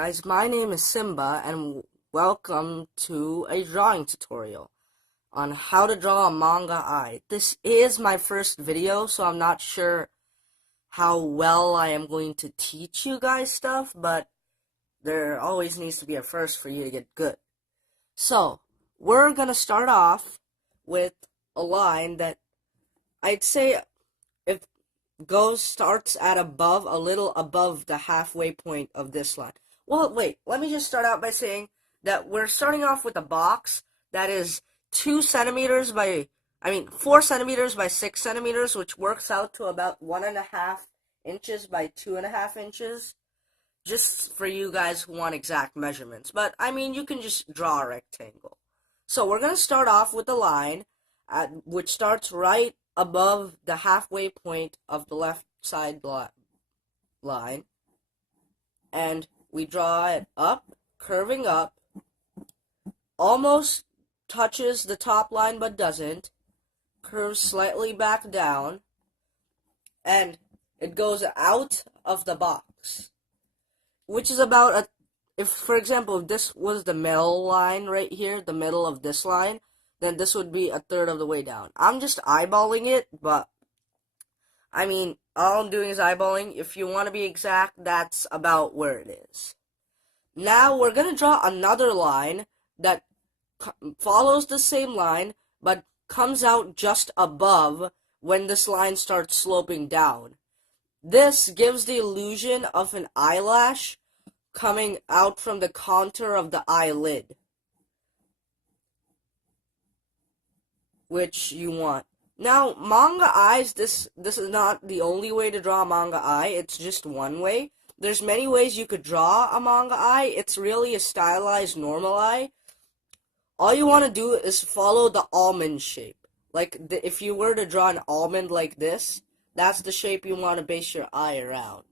guys, my name is Simba and welcome to a drawing tutorial on how to draw a manga eye. This is my first video, so I'm not sure how well I am going to teach you guys stuff, but there always needs to be a first for you to get good. So, we're gonna start off with a line that I'd say if starts at a little above the halfway point of this line. Well, wait, let me just start out by saying that we're starting off with a box that is 4 centimeters by 6 centimeters, which works out to about 1.5 inches by 2.5 inches, just for you guys who want exact measurements. But, you can just draw a rectangle. So we're going to start off with a line which starts right above the halfway point of the left side line, and we draw it up, curving up, almost touches the top line but doesn't, curves slightly back down, and it goes out of the box, which is about for example, if this was the middle line right here, the middle of this line, then this would be a third of the way down. I'm just eyeballing it, but, all I'm doing is eyeballing. If you want to be exact, that's about where it is. Now, we're going to draw another line that follows the same line, but comes out just above when this line starts sloping down. This gives the illusion of an eyelash coming out from the contour of the eyelid, which you want. Now, manga eyes, this is not the only way to draw a manga eye. It's just one way. There's many ways you could draw a manga eye. It's really a stylized normal eye. All you want to do is follow the almond shape. Like, if you were to draw an almond like this, that's the shape you want to base your eye around.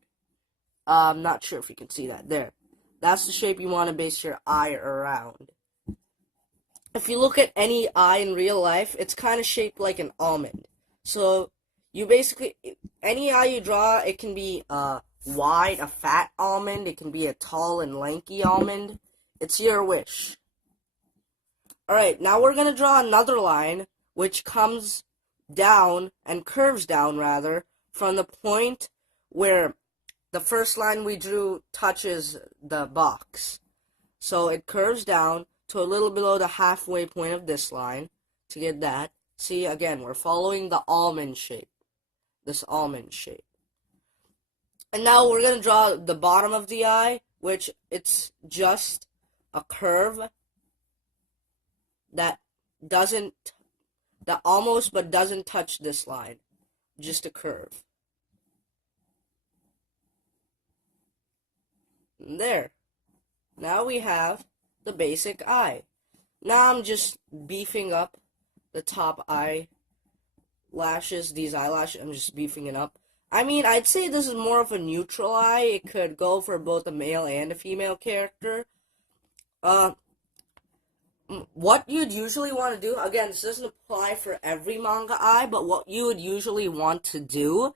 I'm not sure if you can see that. There. That's the shape you want to base your eye around. If you look at any eye in real life, it's kind of shaped like an almond. So, you basically, any eye you draw, it can be wide, a fat almond. It can be a tall and lanky almond. It's your wish. Alright, now we're going to draw another line, which comes down, and curves down, rather, from the point where the first line we drew touches the box. So, it curves down to a little below the halfway point of this line to get that. See, again, we're following the almond shape. This almond shape. And now we're going to draw the bottom of the eye, which it's just a curve that almost but doesn't touch this line. Just a curve. And there. Now we have the basic eye. Now I'm just beefing up the top eye lashes, these eyelashes. I'm just beefing it up. I'd say this is more of a neutral eye. It could go for both a male and a female character. What you'd usually want to do, again, this doesn't apply for every manga eye, but what you would usually want to do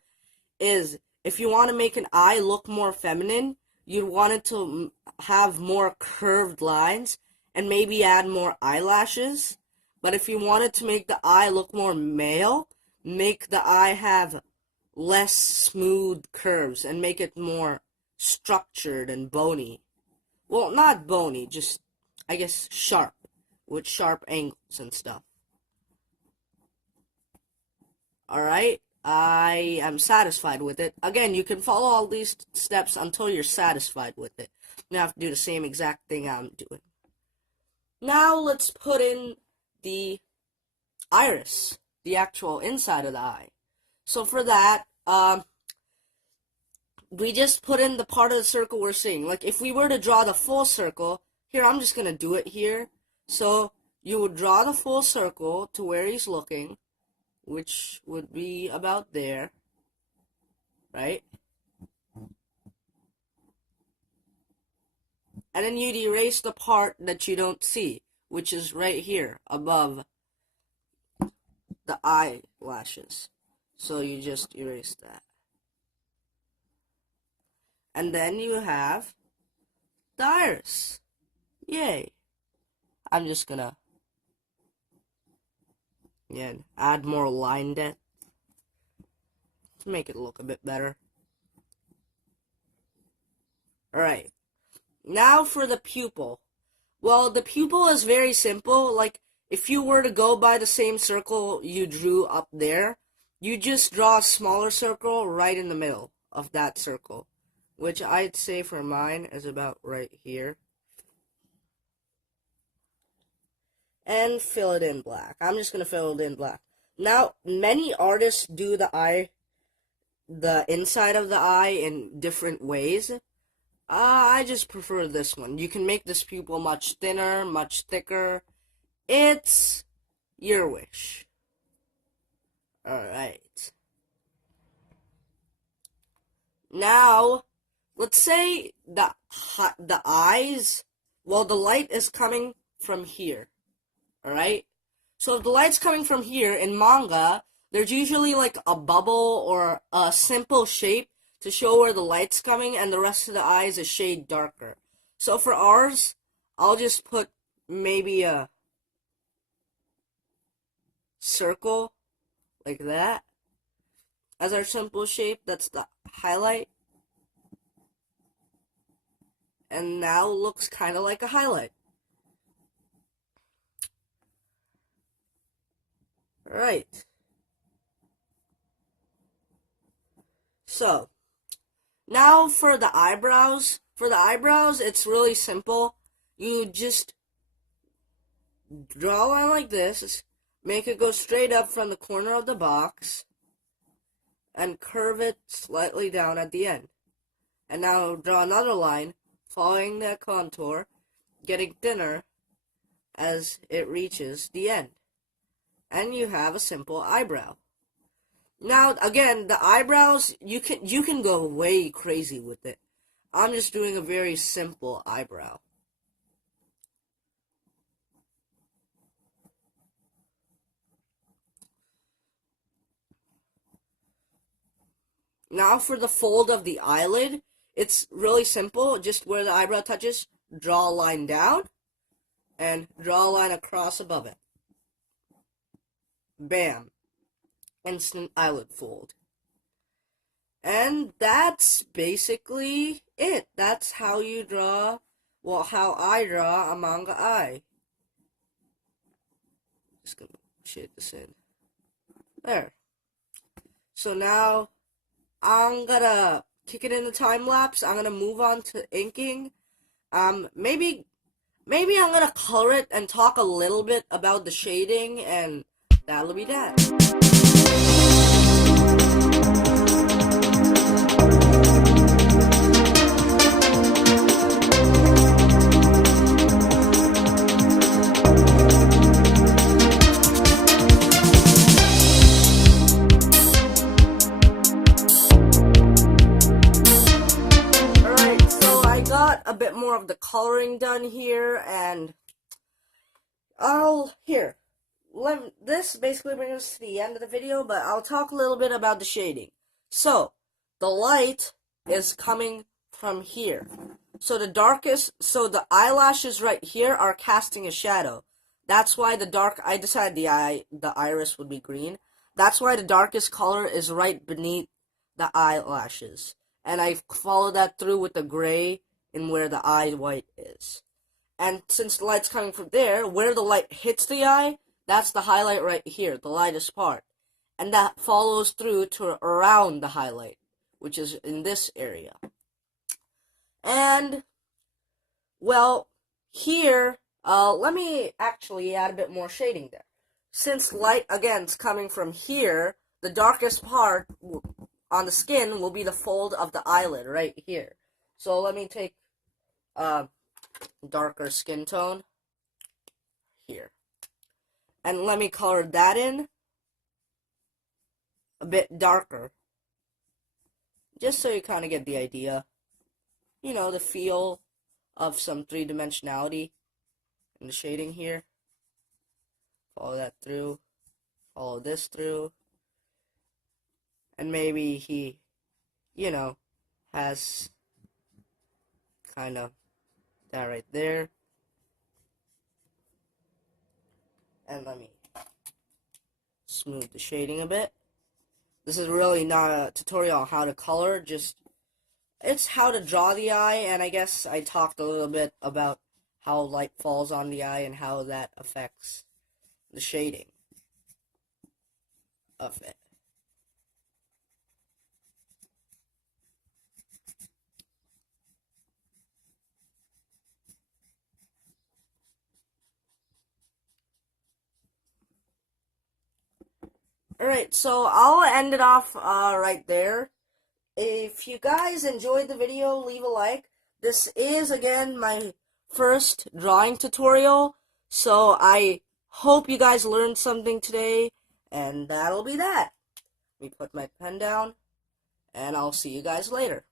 is, if you want to make an eye look more feminine, you'd want it to have more curved lines and maybe add more eyelashes. But if you wanted to make the eye look more male, make the eye have less smooth curves and make it more structured and bony. Well, not bony, just, I guess, sharp, with sharp angles and stuff. Alright? I am satisfied with it. Again, you can follow all these steps until you're satisfied with it. You have to do the same exact thing I'm doing. Now let's put in the iris, the actual inside of the eye. So for that, we just put in the part of the circle we're seeing. Like, if we were to draw the full circle, here, I'm just going to do it here. So you would draw the full circle to where he's looking, which would be about there, right? And then you'd erase the part that you don't see, which is right here, above the eyelashes. So you just erase that. And then you have the iris. Yay. I'm just gonna add more line depth to make it look a bit better. Alright. Now for the pupil. Well, the pupil is very simple. Like, if you were to go by the same circle you drew up there, you just draw a smaller circle right in the middle of that circle, which I'd say for mine is about right here. And fill it in black. I'm just going to fill it in black. Now, many artists do the inside of the eye in different ways. I just prefer this one. You can make this pupil much thinner, much thicker. It's your wish. Alright. Now, let's say the eyes, well, the light is coming from here. Alright? So if the light's coming from here, in manga, there's usually like a bubble or a simple shape to show where the light's coming, and the rest of the eye is a shade darker. So for ours, I'll just put maybe a circle like that as our simple shape. That's the highlight. And now looks kind of like a highlight. Alright. So, now for the eyebrows. For the eyebrows, it's really simple. You just draw a line like this, make it go straight up from the corner of the box, and curve it slightly down at the end. And now draw another line, following that contour, getting thinner as it reaches the end. And you have a simple eyebrow. Now, again, the eyebrows, you can go way crazy with it. I'm just doing a very simple eyebrow. Now for the fold of the eyelid, it's really simple. Just where the eyebrow touches, draw a line down, and draw a line across above it. Bam. Instant eyelid fold. And that's basically it. That's how you draw, well, how I draw a manga eye. Just gonna shade this in. There. So now, I'm gonna kick it in the time lapse. I'm gonna move on to inking. Maybe I'm gonna color it and talk a little bit about the shading, and that'll be that. A bit more of the coloring done here, and this basically brings us to the end of the video, but I'll talk a little bit about the shading. So, the light is coming from here. So the eyelashes right here are casting a shadow. That's why I decided the iris would be green. That's why the darkest color is right beneath the eyelashes. And I follow that through with the gray in where the eye white is. And since the light's coming from there, where the light hits the eye, that's the highlight right here, the lightest part. And that follows through to around the highlight, which is in this area. And, well, here, let me actually add a bit more shading there. Since light, again, is coming from here, the darkest part on the skin will be the fold of the eyelid right here. So let me take darker skin tone here. And let me color that in a bit darker. Just so you kind of get the idea. You know, the feel of some three-dimensionality in the shading here. Follow that through. Follow this through. And maybe he, you know, has kind of that right there. And let me smooth the shading a bit. This is really not a tutorial on how to color, just it's how to draw the eye, and I guess I talked a little bit about how light falls on the eye and how that affects the shading of it. Alright, so I'll end it off right there. If you guys enjoyed the video, leave a like. This is, again, my first drawing tutorial, so I hope you guys learned something today, and that'll be that. Let me put my pen down, and I'll see you guys later.